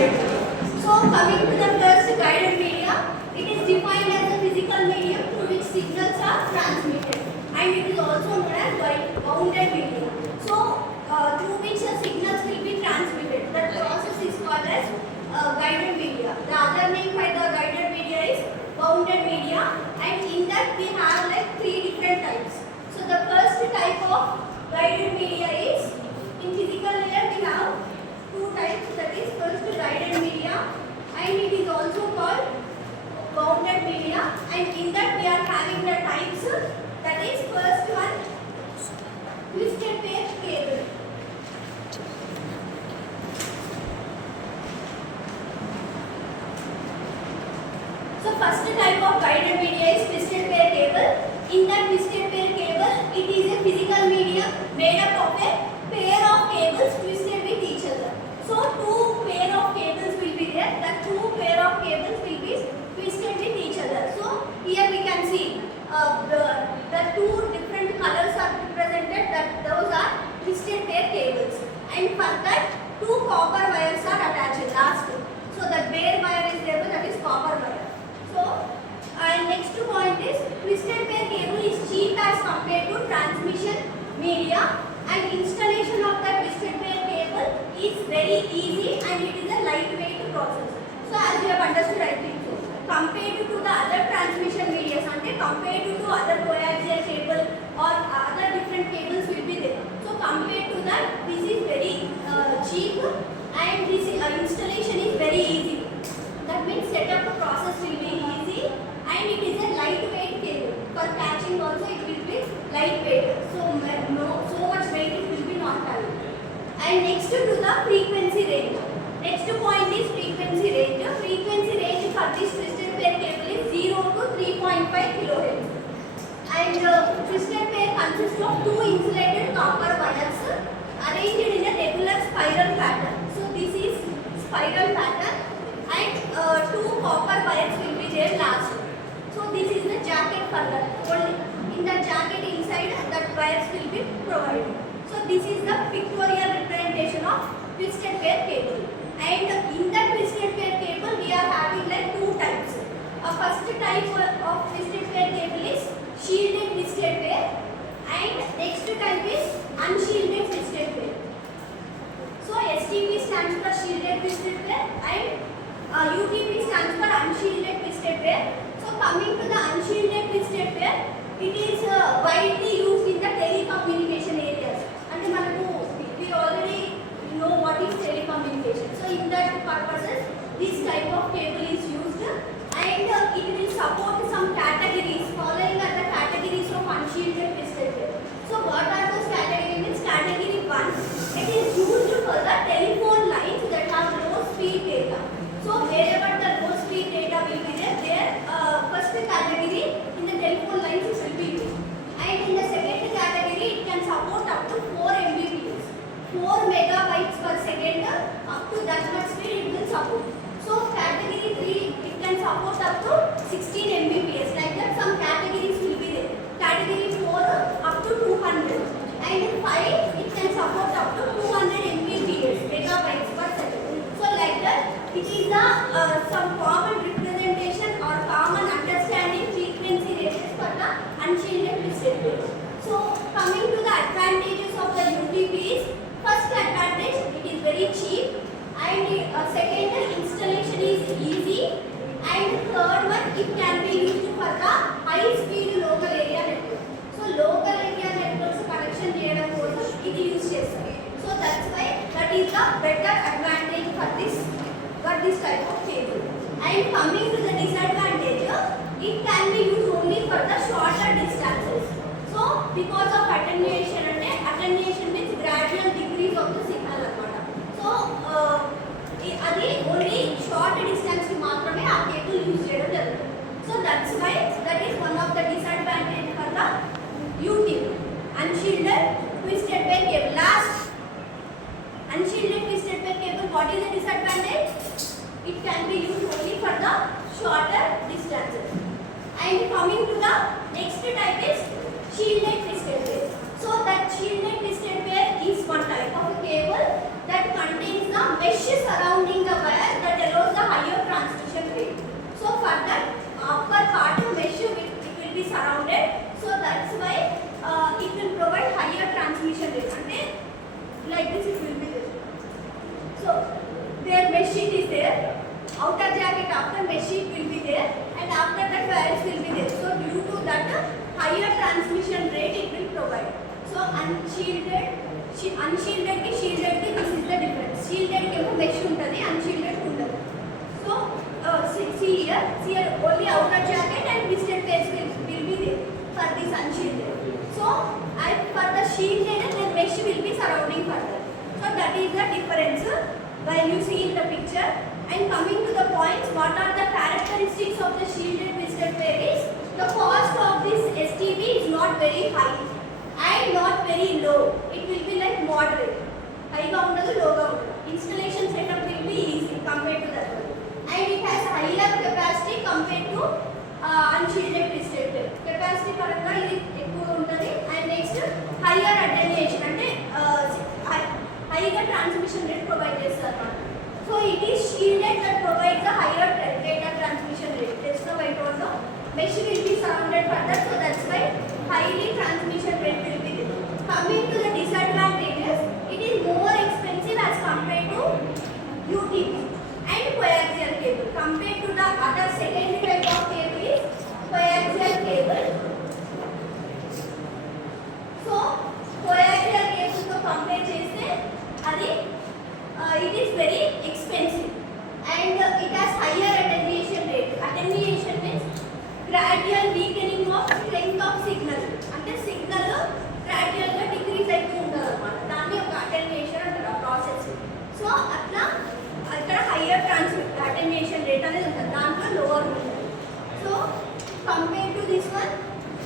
media. So coming to the first guided media, it is defined as a physical medium through which signals are transmitted, and it is also known as bounded media. So through which the signals will be transmitted. That process is called as guided media. The other name for the guided media is bounded media, and in that we have like 3 different types. So the first type of guided media is, in physical layer we have 2 types, that is first guided media and it is also called bounded media, and in that we are having the types, that is first one twisted pair cable. So first type of guided media is twisted pair cable. In that twisted pair cable, it is a physical medium made up of a pair of cables twisted with each other. So 2 pair of cables will be there. The 2 pair of cables will be twisted with each other. So here we can see the 2 different colors are represented. That those are twisted pair cables. And for that 2 copper wires are attached last. So the bare wire is there, that is copper wire. So next point is twisted pair cable is cheap as compared to transmission media, and installation of the twisted pair cable is very easy and it is a lightweight process. So as you have understood, I think so. Compared to the other transmission media, compared to other coaxial cable or other different cables will be there. So compared to that, this is very cheap and this installation is very easy. That means setup process will be easy and it is a lightweight cable. For catching also it will be lightweight. So much weight it will be not having. And next to the frequency range. Next point is frequency range. Frequency range for this twisted pair cable is 0 to 3.5 kHz. And twisted pair consists of 2 insulated copper wires arranged in a regular spiral pattern. So this is spiral pattern, and 2 copper wires will be there last. So this is the jacket for that. Only in the jacket inside that wires will be provided. So this is the pictorial representation of twisted pair cable. And in the twisted pair cable we are having like 2 types. First type of twisted pair cable is shielded twisted pair, and next type is unshielded twisted pair. So STP stands for shielded twisted pair and UTP stands for unshielded twisted pair. So coming to the unshielded twisted pair, it is widely used in the telecommunication areas. And we already know what is telecommunication. So in that purposes, this type of cable is used, and it will support some categories following are the categories of unshielded twisted pair. So what are those categories? Means category 1, it is used for the telephone lines that have low speed data. So wherever the low speed data will be there, first category in the telephone lines it will be used. And in the second category, it can support up to 4 Mbps, 4 megabytes per second, up to that much speed it will support. So category 3, it can support up to 16 Mbps. Like that, some categories will be there. Category 4 up to 200, and in 5 it can support up to 200 Mbps, megabytes per second. So like that, it is some common representation or common understanding frequency ranges for the unshielded twisted pair. So coming to the advantages of the UTP is, first advantage, it is very cheap, and second, installation is easy, and third one, it can be used for the high speed local area network. So local area networks connection చేయడం కోసం ఇది use చేస్తారు. So that's why that is the better advantage for this type of cable. And coming to the disadvantage, it can be used only for the shorter distances. So because of attenuation, attenuation means gradual decrease of the signal anamata. So అది only short distance కి మాత్రమే ఆ cable use చేయడం జరుగుతుంది. So that's why that is one of the disadvantage for the UTP, unshielded twisted pair cable. Last, unshielded twisted pair cable, what is the disadvantage? It can be used only for the shorter distances. And coming to the next type is shielded twisted pair. So that shielded twisted pair is one type of a cable that contains the mesh surrounding the wire there. Outer jacket after mesh sheet will be there, and after that wires will be there. So due to that higher transmission rate it will provide. So unshielded ki shielded ki this is the difference. Shielded kemo mesh untadi, unshielded undadu. So see here only outer jacket and twisted pairs will be there for this unshielded. So and for the shielded the mesh will be surrounding further. So that is the difference while you see in the picture. And coming to the points, what are the characteristics of the shielded twisted pair is the cost of this STB is not very high and not very low. It will be like moderate. High ga undadu, low ga undadu. Installation setup will be easy compared to that one. And it has higher capacity compared to unshielded twisted pair. Capacity paranga ఇది ఎక్కువ ఉంటది. And next higher attenuation అంటే higher transmission rate provide చేస్తారు. So it is shielded that provides a higher data transmission rate. Just now I told you, mesh will be surrounded further, so that's why highly transmission rate will be there. Coming to the disadvantages, it is more expensive as compared to UTP and coaxial cable. Compared to the other second type of cable is coaxial cable. So coaxial cable to compare cheste adi it is very expensive and it has higher attenuation rate. Attenuation means gradual weakening of strength of signal. అంటే signal gradual గా decrease అవుతూ ఉంటుంది అన్నమాట. దాన్ని ఒక attenuation అంటారు ఆ process. So అట్లా ఇక్కడ హైయర్ అటెన్యూయేషన్ రేట్ అనేది ఉంటుంది, దాంట్లో లోవర్ ఉంటుంది. So compare to this one,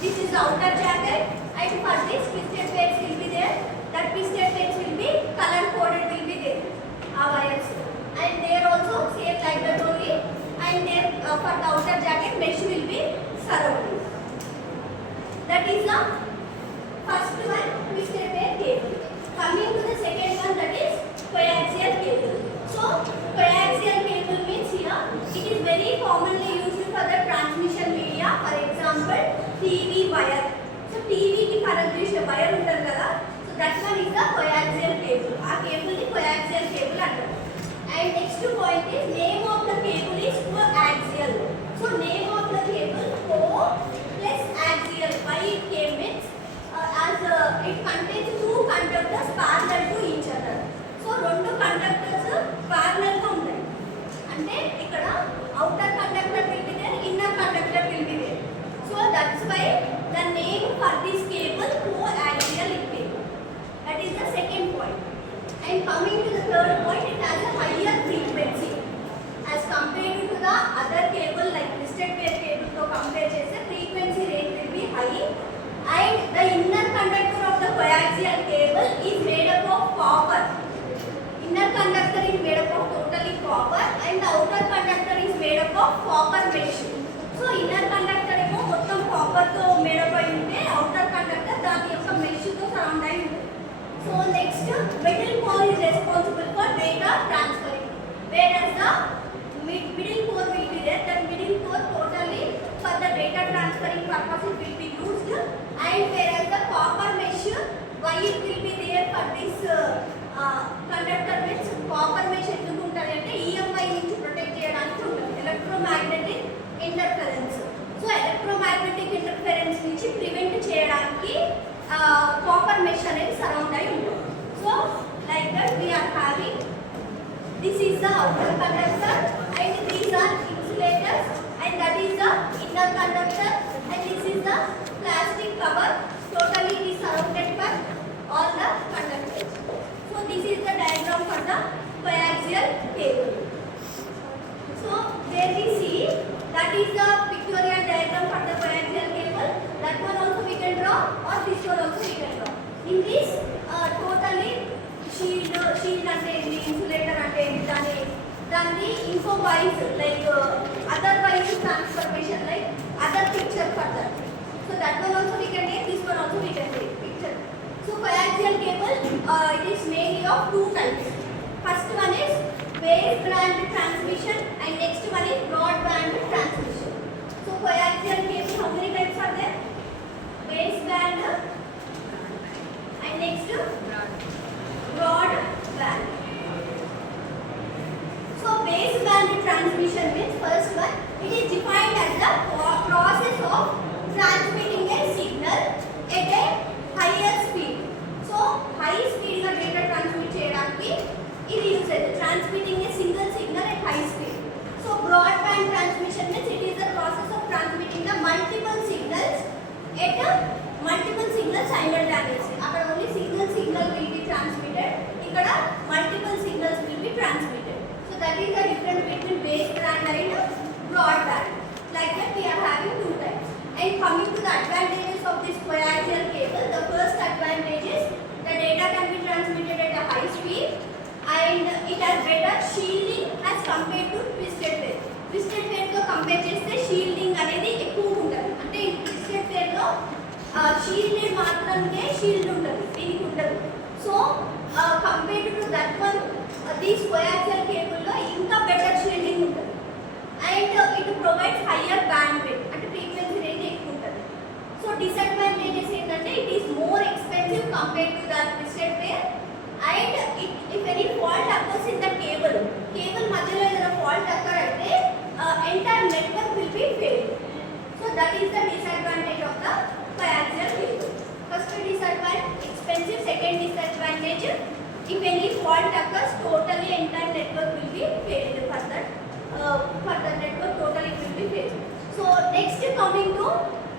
this is outer jacket and for this twisted pairs will be there. That twisted pairs will be color coded will be there. Wires and there also same like that only, and there for the outer jacket mesh will be surrounding. That is the first one, twisted pair cable. Coming to the second one, that is coaxial cable. So coaxial cable means here it is very commonly used for the transmission media. For example, TV wire. So TV ki paradrisha wire untar kada, so that one is the coaxial cable. Aa cable ni coaxial cable antaru. And next point is name of the cable is coaxial. So name of the cable co plus axial. Why it came means as it contains two conductors parallel to each other. So రెండు conductors parallel గా ఉంటాయి. అంటే ఇక్కడ outer conductor will be there, inner conductor will be there. So that's why the name for this cable coaxial cable. That is the second point. And coming to the third point, it has a higher frequency as compared to the other cable like twisted pair cable. To compare chese frequency rate will be high, and the inner conductor of the coaxial cable is made up of copper. Inner conductor is made up of totally copper, and the outer conductor is made up of copper mesh. So inner conductor emo mottam copper to made up ayi unte, outer conductor dani yokka mesh to surround ayi unte. So next, middle core is responsible for data transferring, whereas the middle core will be there. That middle core totally for the data transferring purposes will be used, and whereas the copper mesh, why it will be there for this conductor means copper mesh ఎందుకు ఉంటుంది అంటే EMI నుంచి protect చేయడానికి ఉంటుంది, electromagnetic interference. So electromagnetic interference నుంచి prevent చేయడానికి copper mesh అనేది surround అయి ఉంటుంది. So like that we are having, this is the outer conductor and these are insulators, and that is the inner conductor, and this is the plastic cover. Totally it is surrounded by all the conductors. So this is the diagram for the coaxial cable. So where we see, that is the pictorial diagram for the coaxial cable. That one also we can draw, or this one also we can draw. In this totally shield అంటే ఏంటి, insulator అంటే ఏంటి, దాని info wise like otherwise transformation like other picture further. So that one also we can take, this one also we can take picture. So coaxial cable it is mainly of two types. First one is baseband transmission, and next one is broadband transmission. So coaxial cable, how many types are there? Baseband and next broadband. So baseband transmission means first one, it is defined as the process of transmitting a signal at a higher speed. So high speed ga data transmit cheyadaniki ఇది use అవుతుంది, transmitting a single signal at high speed. So broadband transmission means it is the process of transmitting the multiple signals simultaneously. అక్కడ only single signal will be transmitted, ఇక్కడ multiple signals will be transmitted. So that is the difference between baseband and broadband. Like that we are having two types. And coming to the advantages of this coaxial cable, the first advantage is the data can be transmitted at a high speed and it has better shielding as compared to twisted pair. Twisted pair తో compare చేస్తే shielding అనేది ఎక్కువ ఉంటుంది. అంటే twisted పేర్ లో shielded మాత్రమే shield ఉంటుంది, దీనికి ఉండదు. So compared to that one this coaxial cable లో ఇంకా బెటర్ షీల్డింగ్ ఉంటుంది. And it provides higher band width, అంటే ఫ్రీక్వెన్సీ రేంజ్ ఎక్కువ ఉంటుంది. సో డిసడ్వాంటేజెస్ ఏంటంటే it is more expensive compared to that twisted pair. And if any fault occurs in the cable మధ్యలో ఏదైనా fault occur అయితే entire network will be failed. So that is the disadvantage of the coaxial cable. First disadvantage, expensive. Second disadvantage, if any fault occurs, totally entire network will be failed. For the network totally will be failed. So next coming to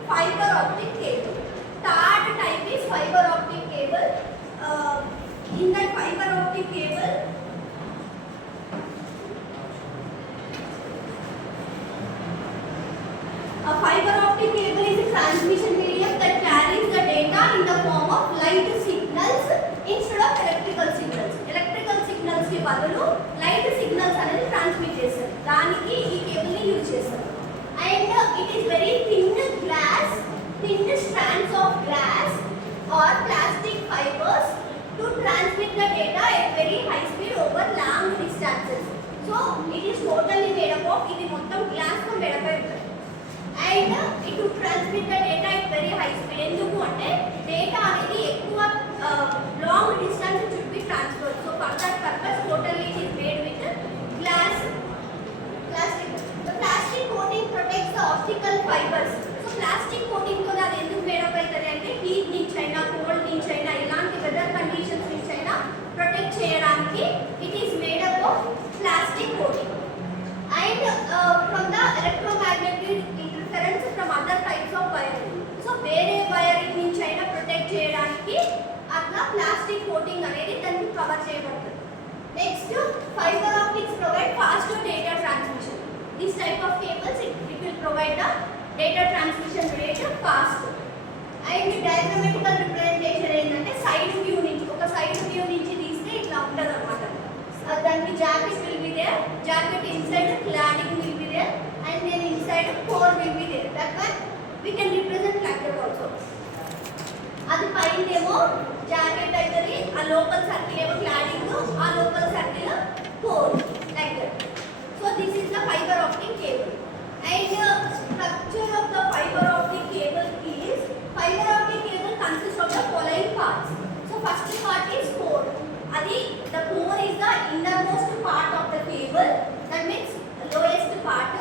fiber optic cable. Third type is fiber optic cable. In that fiber optic cable, a fiber optic cable is a transmission medium that carries the data in the form of light signals instead of electrical signals. Electrical signals ki badalu light signals anedi transmit chesaru, daniki ee cable ni use chesaru. And it is very thin strands of glass or plastic fibers to transmit the data at very high speed over long distances. So it is totally made up of, ఇది మొత్తం glass తో made up అవుతుంది. And it to transmit the data at very high speed. ఎందుకు అంటే data అనేది ఎక్కువ long distance should be transferred. So for that purpose totally it is made with glass plastic. The plastic coating protects the optical fibers. So plastic coating తో అది ఎందుకు made up అవుతుంది అంటే heat నుంచి అయినా cold నుంచి అయినా ఇలాంటి వెదర్ కండిషన్స్ నుంచి అయినా ప్రొటెక్ట్ చేయడానికి it is made up of plastic coating. And from the electromagnetic interference from other types of wiring. So వేరే వైరింగ్ నుంచి అయినా ప్రొటెక్ట్ చేయడానికి అట్లా ప్లాస్టిక్ కోటింగ్ అనేది దాన్ని కవర్ చేయబడుతుంది. Next fiber optics provide faster data transmission. This type of cables it will provide the data transmission rate fast. And diagrammatical representation ఏంటంటే side view నుంచి, ఒక సైడ్ వ్యూ నుంచి తీస్తే ఇట్లా ఉంటుంది అనమాట. దానికి jacket will be there, jacket inside cladding will be there and then inside core will be there. That one we can represent like that also. అది పైనేమో జాకెట్ అవుతుంది, ఆ లోపల సర్కిల్ ఏమో క్లాడింగ్, ఆ లోపల circle core like that. So this is the fibre optic cable. And structure of the fiber optic cable is, fiber optic cable consists of the following parts. So first part is core. Adi the core is the innermost part of the cable, that means lowest part,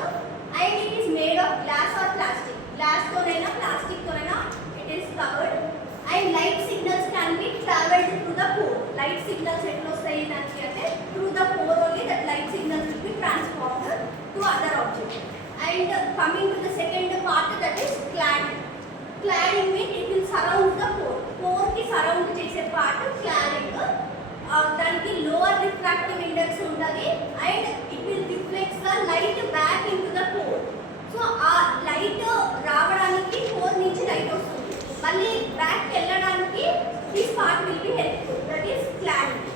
and it is made of glass or plastic. Glass tonaina plastic tonaina it is covered. And light signals can be traveled through the core. Light signals etlo stay daniki ante through the core only that light signals will be transformed to other objects. And coming to the second part, that is cladding. Cladding means it will surround the core. Core ki surround chese part cladding. Daniki lower refractive index untadi and it will reflect the light back into the core. So aa light ravadaniki core nunchi light vastundi, malli back kelladανiki this part will be helpful, that is cladding.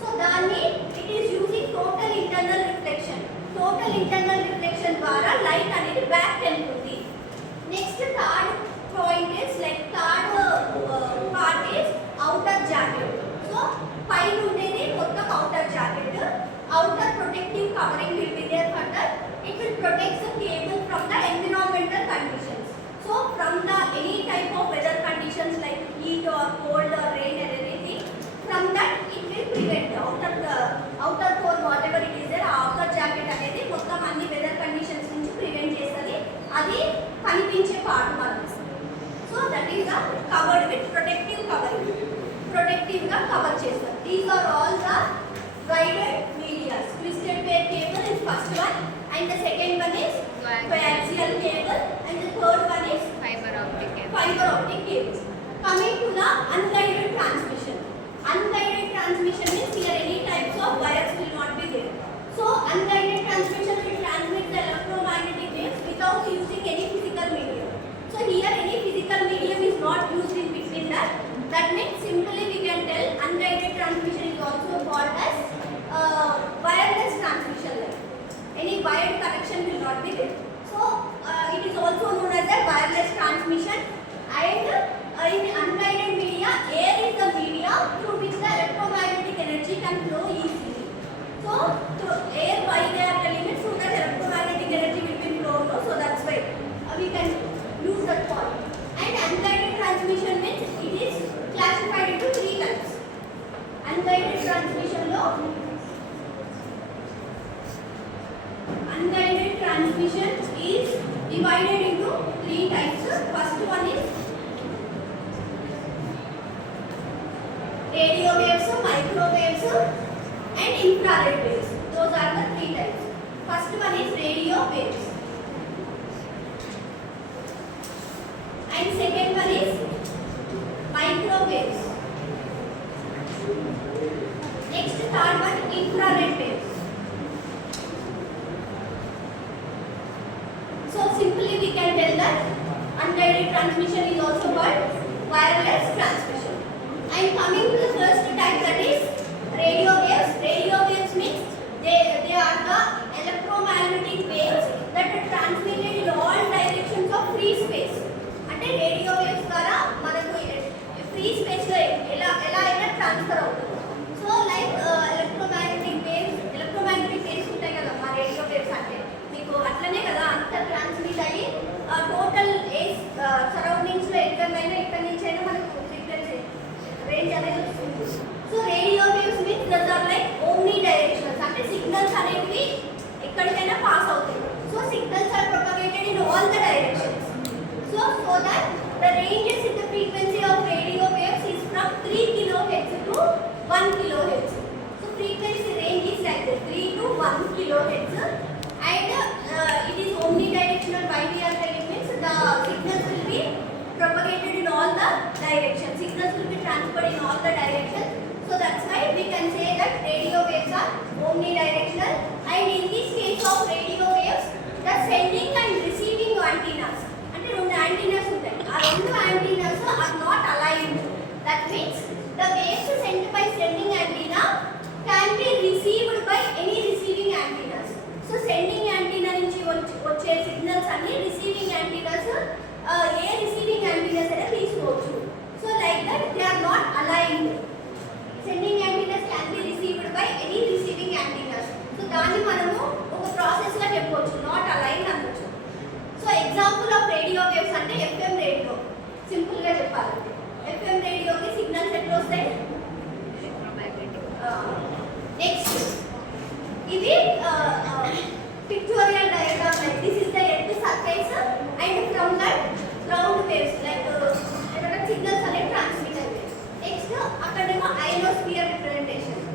So danni it is using total internal reflection. Total internal reflection ద్వారా light అనేది back వెళ్తుంది. Next third point is like third part is outer jacket. So పైన ఉండేది మొత్తం outer jacket. Outer protective covering will be there for that. It will protect the cable from the environmental conditions. So from the any type of weather conditions like heat or cold or rain or anything, from that it will prevent the outer core whatever it is there, outer jacket అనేది మొత్తం first one, and the second one is coaxial cable, and the third one is fiber optic cable. Fiber optic cables. Coming to the unguided transmission. Unguided transmission means here any types of wires will not be there. So unguided transmission will transmit the electromagnetic waves without using any physical medium. So here any physical medium is not used in between that. That means simply we can tell unguided transmission is also called as wireless transmission line. Any wired connection will not be there. So it is also known as a wireless transmission. And in unguided media, air is the media through which the electromagnetic energy can flow easily. So through air, why they are telling it, so that electromagnetic energy will be flown. So that's why we can use that point. And unguided transmission means it is classified into three types. Unguided transmission law. Unguided transmission is divided into three types. First one is radio waves, microwaves, and infrared waves. Those are the three types. First one is radio waves, and second one is microwaves. Next, third one, infrared waves. So simply we can tell that unguided transmission is also called wireless transmission. And coming to the first type, that is radio waves. Radio waves means they are the electromagnetic waves that are transmitted in all directions of free space. అంటే radio waves ద్వారా మనకు free space లో ఎలా అయినా transfer అవుతుంది. So like electromagnetic waves ఉంటాయి కదా మా రేడియో వేవ్స్ అంటే మీకు అట్లనే కదా అంత ట్రాన్స్మిట్ అయ్యి టోటల్ సరౌండింగ్స్ లో ఎక్కడైనా ఇక్కడ నుంచి అయినా మనకు ఫ్రీక్వెన్సీ రేంజ్ అనేది వస్తుంది. So radio waves means that are like omni directionals, అంటే సిగ్నల్స్ అనేవి ఎక్కడికైనా పాస్ అవుతాయి. So signals are propagated in all the directions. So that the ranges in the frequency of radio waves is from 3 kHz to 1 kHz. So frequency range is like that, 3 to 1 kHz, and it is omnidirectional. Why we are telling means the signals will be propagated in all the directions. Signals will be transferred in all the directions. So that's why we can say that radio waves are omnidirectional. And in this case of radio waves, the sending and receiving antennas, రెండు antennas ఉంటాయి, ఆ రెండు antennas are not aligned. That means the waves sent by sending antenna can be received